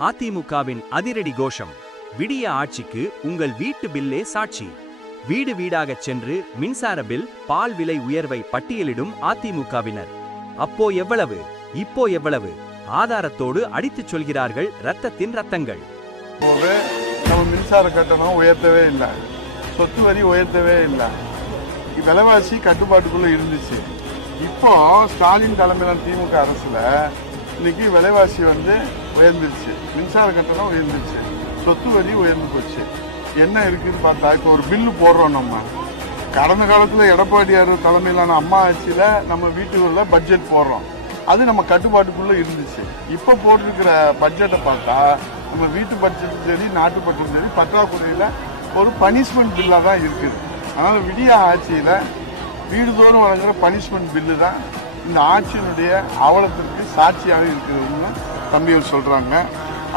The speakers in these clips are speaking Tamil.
அதிமுகவின் அதிரடி கோஷம் விடிய ஆட்சிக்கு உங்கள் வீட்டு பில்லே சாட்சி. வீடு வீடாகச் சென்று மின்சார பில் பால் விலை உயர்வை பட்டியலிடும் அதிமுகவினர். அப்போ எவ்வளவு இப்போ எவ்வளவு? ஆதாரத்தோடு அடித்துச் சொல்கிறார்கள் ரத்தத்தின் ரத்தங்கள். நம்ம மின்சார கட்டணம் உயர்த்தவே இல்லை. சொத்து வரி உயர்த்தவே இல்லை. விலைவாசி கட்டுப்பாட்டுக்குள்ள இருந்துச்சு. இப்போ ஸ்டாலின் தலைமையிலான திமுக அரசுல இன்னைக்கு விலைவாசி வந்து உயர்ந்துருச்சு. மின்சார கட்டணம் உயர்ந்துருச்சு. சொத்து வரி உயர்ந்து போச்சு. என்ன இருக்குன்னு பார்த்தா இப்போ ஒரு பில்லு போடுறோம் நம்ம. கடந்த காலத்தில் எடப்பாடியார் தலைமையிலான அம்மா ஆட்சியில் நம்ம வீட்டுகளில் பட்ஜெட் போடுறோம். அது நம்ம கட்டுப்பாட்டுக்குள்ளே இருந்துச்சு. இப்போ போட்டிருக்கிற பட்ஜெட்டை பார்த்தா நம்ம வீட்டு பட்ஜெட்டும் சரி நாட்டு பட்ஜெட்டும் சரி பற்றாக்குறையில் ஒரு பனிஷ்மெண்ட் பில்லாக தான் இருக்குது. அதனால் விடிய ஆட்சியில் வீடுதோறும் வழங்குகிற பனிஷ்மெண்ட் பில்லு தான் இந்த ஆட்சியினுடைய அவலத்திற்கு சாட்சியாக இருக்கிறதுன்னு தம்பிகள் சொல்கிறாங்க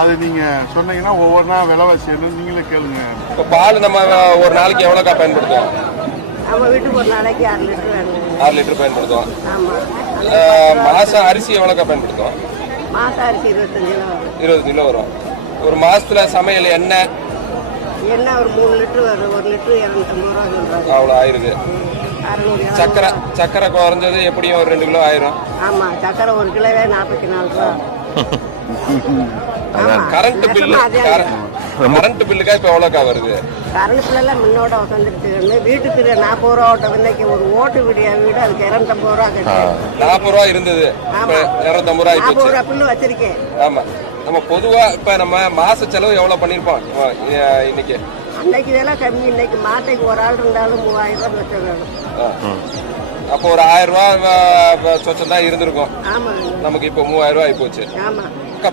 அது நீங்கள் சொன்னீங்கன்னா ஒவ்வொன்றா விலைவாசி என்ன நீங்களே கேளுங்க. இப்போ பால் நம்ம ஒரு நாளைக்கு எவ்வளோக்கா பயன்படுத்துவோம்? நம்ம வீட்டுக்கு ஒரு நாளைக்கு ஆறு லிட்டர் வேணும். ஆறு லிட்டர் பயன்படுத்துவோம். மாசம் அரிசி எவ்வளோக்கா பயன்படுத்துவோம்? மாதம் அரிசி இருபத்தஞ்சு கிலோ வரும். இருபது கிலோ வரும். ஒரு மாசத்துல சமையல் எண்ணெய் எண்ணெய் ஒரு மூணு லிட்டர் வரும். ஒரு லிட்டர் இரநூத்தம்பது ரூபா சொல்கிறாங்க அவ்வளோ அறநூறு சக்கரை சக்கரை குறைஞ்சது எப்படியும் ஒரு ரெண்டு கிலோ ஆயிரும். ஆமாம் சக்கரை ஒரு கிலோவே நாற்பத்தி நாலு ரூபா. கரண்ட் பில்லு கரண்ட் பில்லுக்கா இப்போ எவ்வளோக்கா வருது? கரண்ட் பில்லாம் முன்னோட உட்காந்துருச்சு வீட்டுக்கு நாற்பது ரூபா ஓட்ட இன்னைக்கு ஒரு ஓட்டு வீடியோ வீடு அதுக்கு இரநூத்தம்பது ரூபா நாற்பது ரூபா இருந்தது. இப்போ இரநூத்தம்பது ரூபா நாற்பது ரூபா பில்லு வச்சிருக்கேன். ஆமா. நம்ம பொதுவா இப்ப நம்ம மாச செலவு எவ்வளவு பண்ணிருப்போம்? அஹ், இன்னைக்கு. அன்னைக்கு விலை கம்மி இன்னைக்கு மாட்டைக்கு ஒரு ஆள் இருந்தாலும் மூவாயிரம் ரூபா வச்ச வேணும். அஹ். அப்போ ஒரு ஆயிரம் ரூபாய் சொச்சம் தான் இருந்திருக்கும். நமக்கு இப்போ மூவாயிரம் ரூபாய் ஆயிப்போச்சு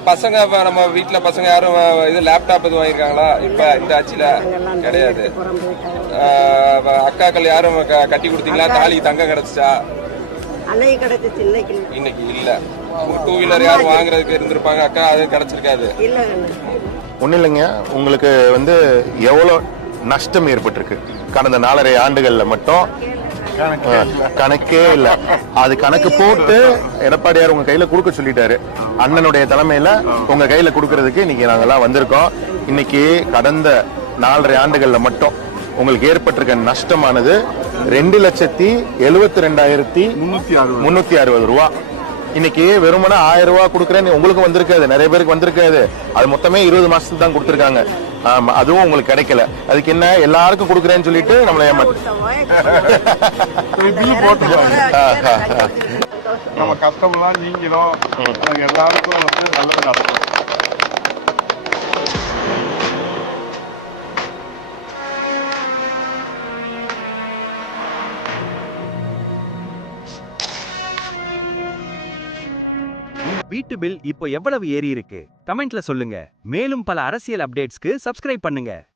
பசங்க நம்ம வீட்ல பசங்க யாரும் இது லேப்டாப் எதுவும் வாங்கியிருக்காங்களா? இப்ப இந்த ஆட்சியில கிடையாது. அக்காக்கள் யாரும் கட்டி கொடுத்தீங்களா? தாலி தங்கம் கிடைச்சிச்சா? அன்னைக்கு கிடைச்சிச்சு இன்னைக்கு. இன்னைக்கு இல்ல. டூ வீலர் யாரும் வாங்குறதுக்கு இருந்திருப்பாங்க அக்கா அது கிடைச்சிருக்காது. இல்லை ஒன்றும் இல்லைங்க. உங்களுக்கு வந்து எவ்வளோ நஷ்டம் ஏற்பட்டிருக்கு? கடந்த நாலரை ஆண்டுகளில் மட்டும்? கணக்கே இல்லை. அது கணக்கு போட்டு எடப்பாடியார் உங்க கையில கொடுக்க சொல்லிட்டாரு. அண்ணனுடைய தலைமையில உங்க கையில கொடுக்கறதுக்கு இன்னைக்கு நாங்கெல்லாம் வந்திருக்கோம். இன்னைக்கு கடந்த நாலரை ஆண்டுகள்ல மட்டும். உங்களுக்கு ஏற்பட்டிருக்க நஷ்டமானது ரெண்டு லட்சத்தி எழுபத்தி ரெண்டாயிரத்தி முன்னூத்தி அறுபது. ரூபா. இன்னைக்கு வெறுமனே ஆயிரம் ரூபாய் கொடுக்குறேன்னு உங்களுக்கு வந்திருக்காது நிறைய பேருக்கு வந்திருக்காது. அது மொத்தமே இருபது மாசத்துக்கு தான் கொடுத்துருக்காங்க. ஆமா அதுவும் உங்களுக்கு கிடைக்கல. அதுக்கு என்ன எல்லாருக்கும் கொடுக்குறேன்னு சொல்லிட்டு நம்மளை ஏமாத்து நம்ம கஷ்டமெல்லாம் நீங்கிடும் நமக்கு எல்லாருக்கும் வந்து நல்லது நடக்கும். வீட்டு பில் இப்போ எவ்வளவு ஏறி இருக்கு கமெண்ட்ல சொல்லுங்க. மேலும் பல அரசியல் அப்டேட்ஸ்க்கு சப்ஸ்கிரைப் பண்ணுங்க.